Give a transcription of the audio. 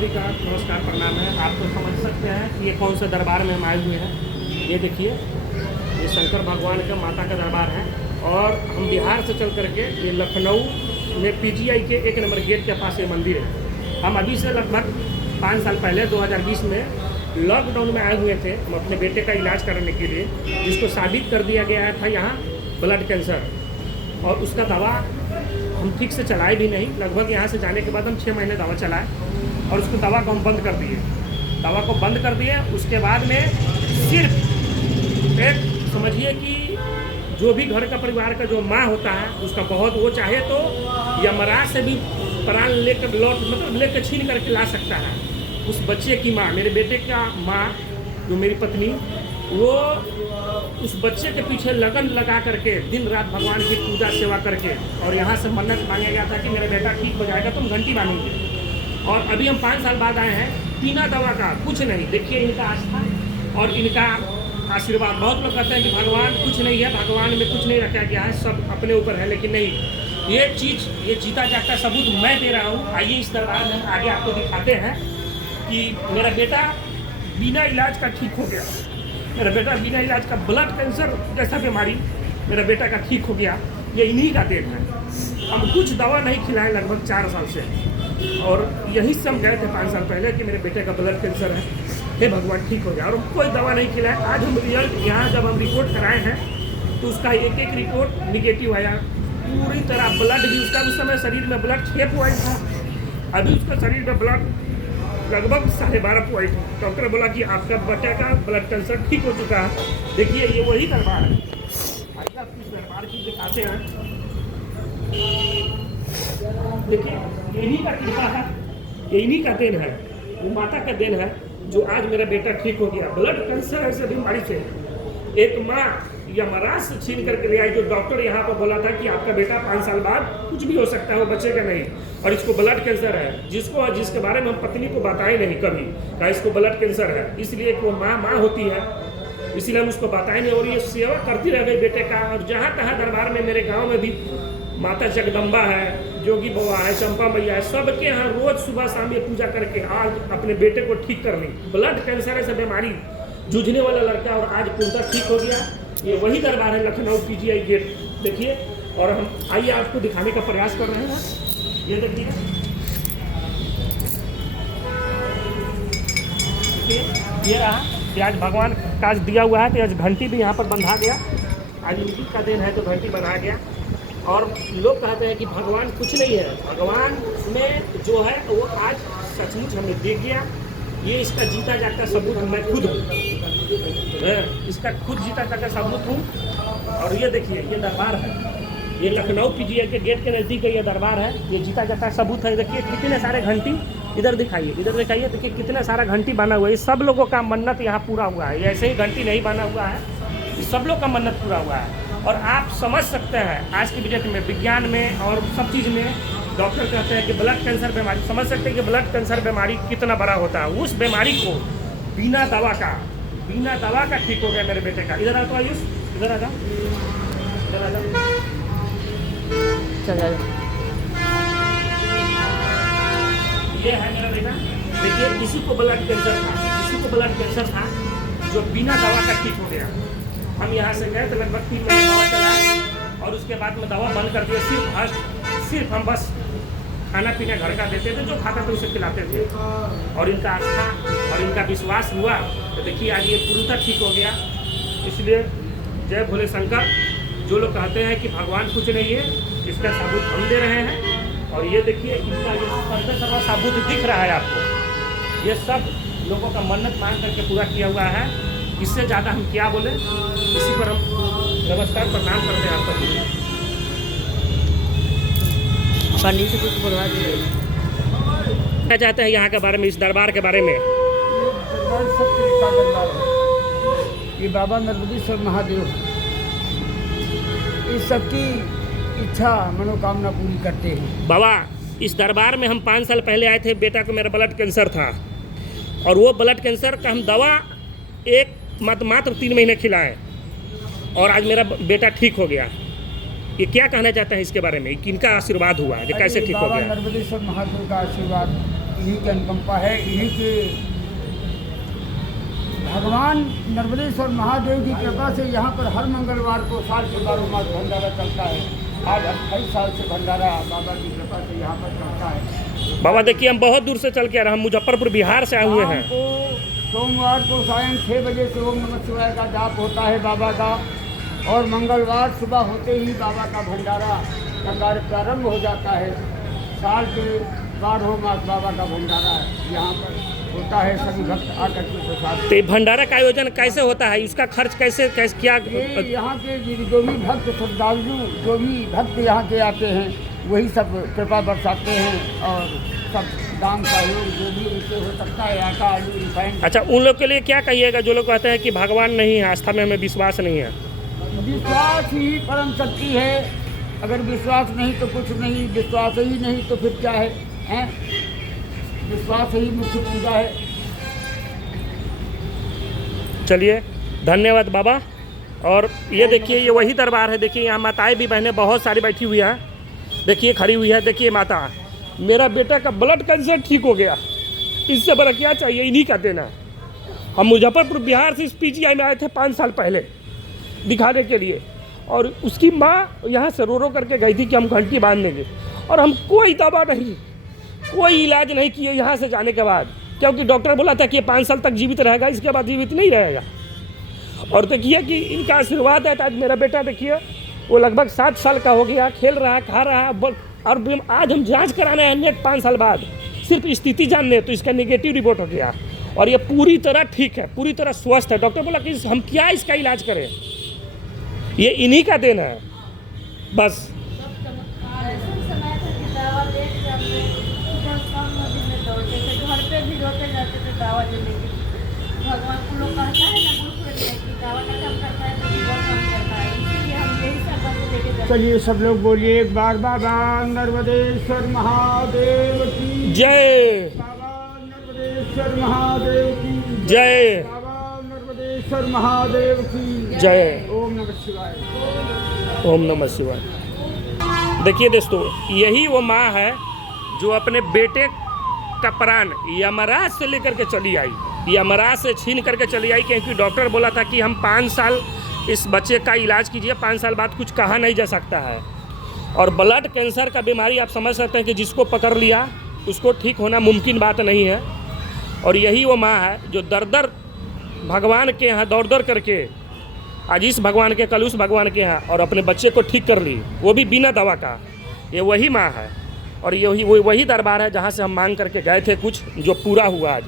सभी का नमस्कार प्रणाम है। आप तो समझ सकते हैं कि ये कौन से दरबार में हम आए हुए हैं। ये देखिए, ये शंकर भगवान का माता का दरबार है और हम बिहार से चल करके ये लखनऊ में पीजीआई के 1 नंबर गेट के पास ये मंदिर है। हम अभी से लगभग 5 साल पहले 2020 में लॉकडाउन में आए हुए थे हम अपने बेटे का इलाज कराने के लिए, जिसको साबित कर दिया गया था यहाँ ब्लड कैंसर, और उसका दवा हम ठीक से चलाए भी नहीं। लगभग यहाँ से जाने के बाद हम 6 महीने दवा चलाए और उसको दवा को हम बंद कर दिए। दवा को बंद कर दिए, उसके बाद में सिर्फ एक समझिए कि जो भी घर का परिवार का जो माँ होता है उसका बहुत वो चाहे तो यमराज से भी प्राण लेकर लेकर छीन करके ला सकता है। उस बच्चे की माँ, मेरे बेटे का माँ जो मेरी पत्नी, वो उस बच्चे के पीछे लगन लगा करके दिन रात भगवान की पूजा सेवा करके, और यहाँ से मन्नत मांगा गया था कि मेरा बेटा ठीक हो जाएगा तो हम घंटी बांधेंगे। और अभी हम 5 साल बाद आए हैं, बिना दवा का कुछ नहीं। देखिए इनका आस्था और इनका आशीर्वाद। बहुत लोग कहते हैं कि भगवान कुछ नहीं है, भगवान में कुछ नहीं रखा गया है, सब अपने ऊपर है, लेकिन नहीं। ये चीज़, ये जीता जागता सबूत मैं दे रहा हूँ। आइए इस दरबार में आगे आपको दिखाते हैं कि मेरा बेटा बिना इलाज का ठीक हो गया। मेरा बेटा बिना इलाज का ब्लड कैंसर जैसा बीमारी मेरा बेटा का ठीक हो गया। ये इन्हीं का देन है। हम कुछ दवा नहीं खिलाए लगभग 4 साल से, और यही से हम गए थे 5 साल पहले कि मेरे बेटे का ब्लड कैंसर है, हे भगवान ठीक हो गया, और कोई दवा नहीं खिलाए। आज हम रिजल्ट यहाँ जब हम रिपोर्ट कराए हैं तो उसका एक रिपोर्ट निगेटिव आया। पूरी तरह ब्लड भी उसका उस समय शरीर में ब्लड 6 पॉइंट था, अभी उसका शरीर में ब्लड लगभग 12.5 पॉइंट। डॉक्टर बोला कि आपका बेटे का ब्लड कैंसर ठीक हो चुका है। देखिए ये वही दरबार है। आइए आपको इस दरबार की दिखाते हैं। देखिए इन्हीं का कृपा है, ये इन्हीं का देन है, वो माता का देन है जो आज मेरा बेटा ठीक हो गया। ब्लड कैंसर ऐसे बीमारी से एक माँ यमराज से छीन करके ले आई, जो डॉक्टर यहाँ पर बोला था कि आपका बेटा 5 साल बाद कुछ भी हो सकता है, वो बचेगा नहीं, और इसको ब्लड कैंसर है, जिसके बारे में हम पत्नी को बताए नहीं कभी, कहा इसको ब्लड कैंसर है। इसलिए वो माँ होती है, इसलिए हम उसको बताए नहीं, और ये सेवा करती रह गई बेटे का। और जहाँ तहाँ दरबार में, मेरे गाँव में भी माता जगदम्बा है, जोगी बाबा है, चंपा मैया है, सबके यहाँ रोज सुबह शाम ये पूजा करके आज अपने बेटे को ठीक कर ली। ब्लड कैंसर ऐसे बीमारी जूझने वाला लड़का, और आज पूर्णतः ठीक हो गया। ये वही दरबार है लखनऊ पीजीआई गेट। देखिए, और हम आइए आपको दिखाने का प्रयास कर रहे हैं। ये देखिए, ये रहा कि आज भगवान का आज दिया हुआ है, तो आज घंटी भी यहाँ पर बंधा गया। आज इनकी का दिन है तो घंटी बंधा गया। और लोग कहते हैं कि भगवान कुछ नहीं है, भगवान में जो है वो आज सचमुच हमें देख गया। ये इसका जीता जागता सबूत मैं खुद हूँ, इसका खुद जीता जागता सबूत हूँ। और ये देखिए, ये दरबार है, ये लखनऊ पीजीआई के गेट के नज़दीक ये दरबार है। ये जीता जागता सबूत है। देखिए कितने सारे घंटी, इधर दिखाइए, इधर दिखाइए, देखिए कितना सारा घंटी बना हुआ है। सब लोगों का मन्नत यहाँ पूरा हुआ है। ऐसे ही घंटी नहीं बना हुआ है, सब लोग का मन्नत पूरा हुआ है। और आप समझ सकते हैं आज की डेट में, विज्ञान में और सब चीज़ में डॉक्टर कहते हैं कि ब्लड कैंसर बीमारी, समझ सकते हैं कि ब्लड कैंसर बीमारी कितना बड़ा होता है। उस बीमारी को बिना दवा का ठीक हो गया मेरे बेटे का। इधर आ तो आयुष, इधर आ जाओ, इधर आ जाओ, चल जाओ। ये है मेरा बेटा। देखिए किसी को ब्लड कैंसर था, जो बिना दवा का ठीक हो गया। हम यहाँ से गए तो लगभग 3 महीने दवा चलाए, और उसके बाद में दवा बंद कर दिया। सिर्फ हम बस खाना पीना घर का देते थे, जो खाता था उसे खिलाते थे। और इनका आस्था और इनका विश्वास हुआ तो देखिए आज ये पूर्णतः ठीक हो गया। इसलिए जय भोले शंकर। जो लोग कहते हैं कि भगवान कुछ नहीं है, इसका सबूत हम दे रहे हैं। और ये देखिए इनका ये सर्व सबूत दिख रहा है आपको। ये सब लोगों का मन्नत मांग करके पूरा किया हुआ है। इससे ज़्यादा हम क्या बोले। इसी पर हम नमस्कार प्रणाम करते हैं आपका। पंडित से कुछ बोलवा दीजिए, क्या चाहते हैं यहाँ के बारे में, इस दरबार के बारे में? दरबार सबसे बड़ा दरबार है। ये बाबा नर्मदेश्वर महादेव इस सबकी इच्छा मनोकामना पूरी करते हैं। बाबा, इस दरबार में हम 5 साल पहले आए थे, बेटा को मेरा ब्लड कैंसर था, और वो ब्लड कैंसर का हम दवा मात्र 3 महीने खिलाए, और आज मेरा बेटा ठीक हो गया। ये क्या कहना चाहते हैं इसके बारे में, किनका आशीर्वाद हुआ, ये कैसे ठीक हो बाबा गया? नर्मदेश्वर महादेव का आशीर्वाद इन्हीं की अनुकंपा है, इन्हीं के भगवान नर्मदेश्वर महादेव की कृपा से यहाँ पर हर मंगलवार को साल के 12 मास भंडारा चलता है। आज 28 साल से भंडारा बाबा की कृपा से यहाँ पर चलता है। बाबा देखिए, हम बहुत दूर से चल के आ रहे हैं, हम मुजफ्फरपुर बिहार से आए हुए हैं। सोमवार को सायं 6 बजे से ओम नमः शिवाय का जाप होता है बाबा का, और मंगलवार सुबह होते ही बाबा का भंडारा का कार्य प्रारंभ हो जाता है। साल के 12 मास बाबा का भंडारा यहाँ पर होता है। सभी भक्त आकर के प्रसाद। तो ये भंडारा का आयोजन कैसे होता है, इसका खर्च कैसे क्या? ये यहाँ के जो भी भक्त श्रद्धालु, जो भी भक्त यहाँ के आते हैं, वही सब कृपा बरसाते हैं, और सब दान सहयोग जो भी उनसे हो सकता है, आटा आलू रिफाइंड। अच्छा, उन लोग के लिए क्या कहिएगा जो लोग कहते हैं कि भगवान नहीं है, आस्था में हमें विश्वास नहीं है? विश्वास ही परम शक्ति है। अगर विश्वास नहीं तो कुछ नहीं, विश्वास ही नहीं तो फिर क्या है, हैं? विश्वास ही मुख्य पूजा है। चलिए, धन्यवाद बाबा। और ये देखिए, ये वही दरबार है। देखिए यहाँ माताएं भी बहनें बहुत सारी बैठी हुई हैं। देखिए खड़ी हुई है। देखिए माता, मेरा बेटा का ब्लड कैंसर ठीक हो गया, इससे बड़ा क्या चाहिए? इन्हीं का देना। हम मुजफ्फरपुर बिहार से इस PGI में आए थे 5 साल पहले दिखाने के लिए, और उसकी माँ यहाँ से रो रो करके गई थी कि हम घंटी बांध देंगे, और हम कोई दवा नहीं, कोई इलाज नहीं किए यहाँ से जाने के बाद, क्योंकि डॉक्टर बोला था कि ये 5 साल तक जीवित रहेगा, इसके बाद जीवित नहीं रहेगा। और देखिए कि इनका आशीर्वाद है। आज मेरा बेटा देखिए, वो लगभग 7 साल का हो गया, खेल रहा है, खा रहा है, और आज हम जांच कराने हैं नेट 5 साल बाद, सिर्फ स्थिति जानने, तो इसका नेगेटिव रिपोर्ट हो गया, और ये पूरी तरह ठीक है, पूरी तरह स्वस्थ है। डॉक्टर बोला कि हम क्या इसका इलाज करें, ये इन्हीं का देना है बस। घर पे भी रोते जाते थे दावा देने के। भगवान को लोग कहता है ना, कि दावा का काम करता है तो बहुत काम करता है, इसलिए हम यही सब लेके जाते हैं। चलिए सब लोग बोलिए एक बार, बाबा नर्मदेश्वर महादेव की जय, बाबा नर्मदेश्वर महादेव की जय, बाबा नर्मदेश्वर महादेव की जय। ओम नमः शिवाय। ओम नमः शिवाय। देखिए दोस्तों, यही वो माँ है जो अपने बेटे का प्राण यमराज से लेकर के चली आई, यमराज से छीन करके चली आई, क्योंकि डॉक्टर बोला था कि हम 5 साल इस बच्चे का इलाज कीजिए, 5 साल बाद कुछ कहा नहीं जा सकता है। और ब्लड कैंसर का बीमारी आप समझ सकते हैं कि जिसको पकड़ लिया उसको ठीक होना मुमकिन बात नहीं है। और यही वो माँ है जो दर दर भगवान के यहाँ दौड़ दौड़ करके आज इस भगवान के, कल उस भगवान के यहाँ, और अपने बच्चे को ठीक कर ली, वो भी बिना दवा का। ये वही माँ है, और यही वही दरबार है जहाँ से हम मांग करके गए थे कुछ, जो पूरा हुआ आज।